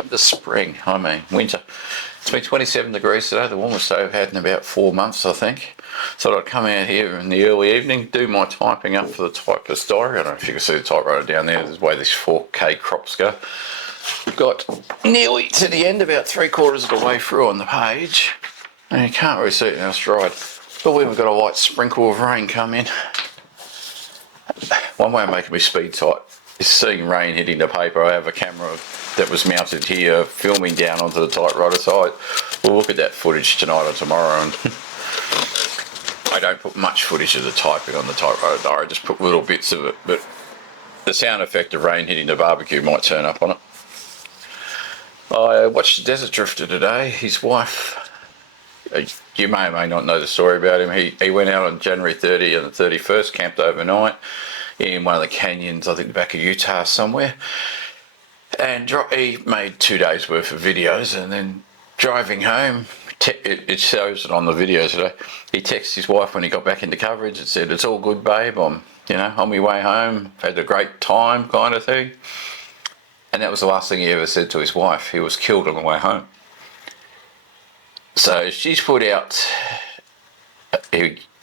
welcome to spring. I mean, winter. It's been 27 degrees today, the warmest day I've had in about 4 months, I think. Thought I'd come out here in the early evening, do my typing up for the Typist Diary. I don't know if you can see the typewriter down there, there's the way these 4K crops go. Got nearly to the end, about 3/4 of the way through on the page, and you can't really see it now, it's dried. But we haven't got a light sprinkle of rain come in. One way of making me speed tight is seeing rain hitting the paper. I have a camera that was mounted here filming down onto the typewriter, so we'll look at that footage tonight or tomorrow. And I don't put much footage of the typing on the Typewriter Diary, I just put little bits of it, but the sound effect of rain hitting the barbecue might turn up on it. I watched Desert Drifter today. His wife, you may or may not know the story about him. He went out on January 30 and the 31st, camped overnight in one of the canyons, I think the back of Utah somewhere, and he made 2 days worth of videos. And then driving home, it shows it on the video today, he texted his wife when he got back into coverage and said, "It's all good, babe, I'm on my way home, had a great time," kind of thing. And that was the last thing he ever said to his wife. He was killed on the way home. So she's put out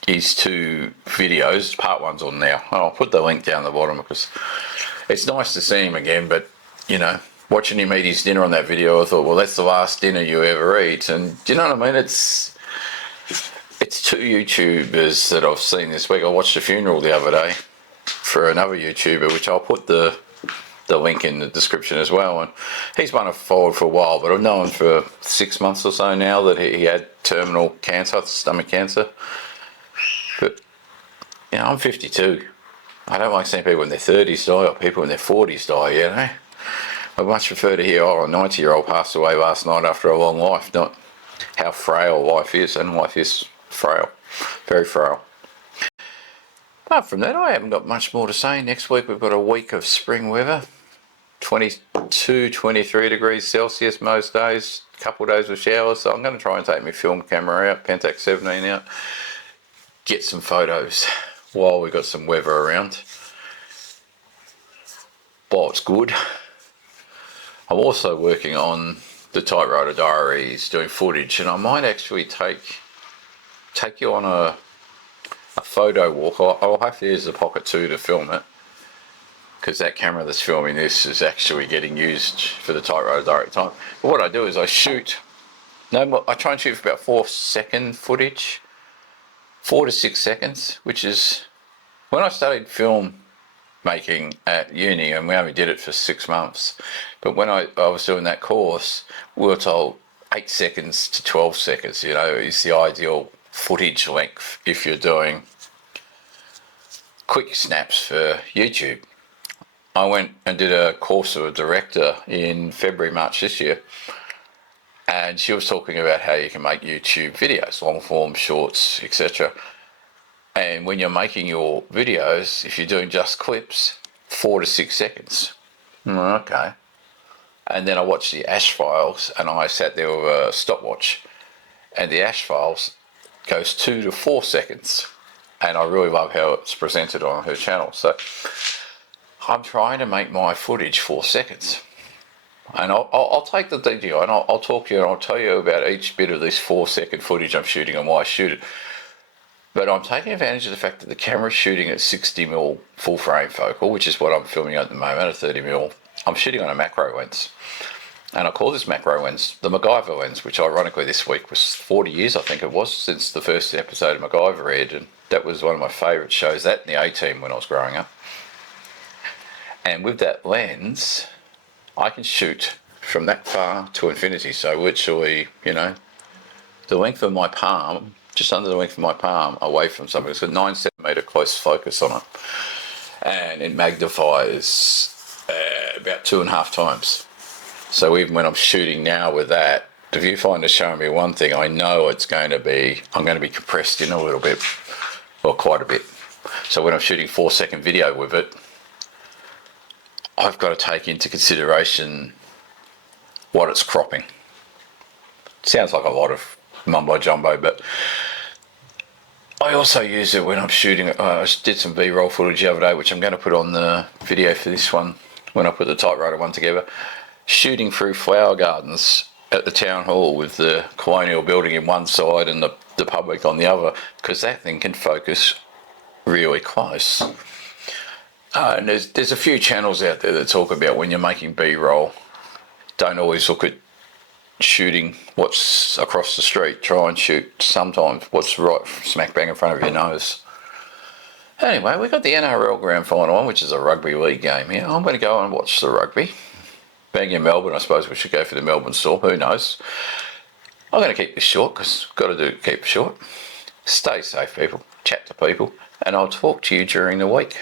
his 2 videos. Part 1's on now. I'll put the link down the bottom because it's nice to see him again, but watching him eat his dinner on that video, I thought, well, that's the last dinner you ever eat. And do you know what I mean? It's 2 YouTubers that I've seen this week. I watched a funeral the other day for another YouTuber, which I'll put the link in the description as well. And he's one I've followed for a while, but I've known for 6 months or so now that he had terminal cancer, stomach cancer. But I'm 52. I don't like seeing people in their 30s die or people in their 40s die, I much prefer to hear, a 90-year-old passed away last night after a long life, not how frail life is, and life is frail, very frail. Apart from that, I haven't got much more to say. Next week we've got a week of spring weather, 22, 23 degrees Celsius most days, a couple of days with showers, so I'm going to try and take my film camera out, Pentax 17 out, get some photos while we've got some weather around. While it's good. I'm also working on the Typewriter Diaries, doing footage, and I might actually take you on a photo walk. I'll have to use the Pocket 2 to film it, because that camera that's filming this is actually getting used for the Typewriter Diary time. But what I do is I try and shoot for about 4-second footage, 4 to 6 seconds, which is when I studied film making at uni, and we only did it for 6 months, but when I was doing that course, we were told 8 seconds to 12 seconds is the ideal footage length if you're doing quick snaps for YouTube. I went and did a course of a director in February, March this year, and she was talking about how you can make YouTube videos, long form, shorts, etc. And when you're making your videos, if you're doing just clips, 4 to 6 seconds. Okay. And then I watched the ASH files, and I sat there with a stopwatch, and the ASH files goes 2 to 4 seconds. And I really love how it's presented on her channel. So I'm trying to make my footage 4 seconds. And I'll take the DJI and I'll talk to you and I'll tell you about each bit of this 4-second footage I'm shooting and why I shoot it. But I'm taking advantage of the fact that the camera's shooting at 60mm full frame focal, which is what I'm filming at the moment, at 30mm. I'm shooting on a macro lens. And I call this macro lens the MacGyver lens, which ironically this week was 40 years, I think it was, since the first episode of MacGyver aired. And that was one of my favourite shows, that and the A-Team when I was growing up. And with that lens, I can shoot from that far to infinity. So literally, the length of my palm, just under the length of my palm, away from something. It's a 9cm close focus on it. And it magnifies about 2.5 times. So even when I'm shooting now with that, the viewfinder's showing me one thing, I know I'm going to be compressed in a little bit, or quite a bit. So when I'm shooting 4-second video with it, I've got to take into consideration what it's cropping. Sounds like a lot of mumbo jumbo, but I also use it when I'm shooting. I did some B-roll footage the other day, which I'm going to put on the video for this one when I put the Typewriter one together. shooting through flower gardens at the town hall with the colonial building in one side and the public on the other, because that thing can focus really close. And there's a few channels out there that talk about when you're making B-roll, don't always look at shooting what's across the street. Try and shoot sometimes what's right smack bang in front of your nose. Anyway, we've got the NRL Grand Final on, which is a rugby league game here. I'm going to go and watch the rugby. Being in Melbourne, I suppose we should go for the Melbourne Storm. Who knows? I'm going to keep this short because got to keep it short. Stay safe, people. Chat to people. And I'll talk to you during the week.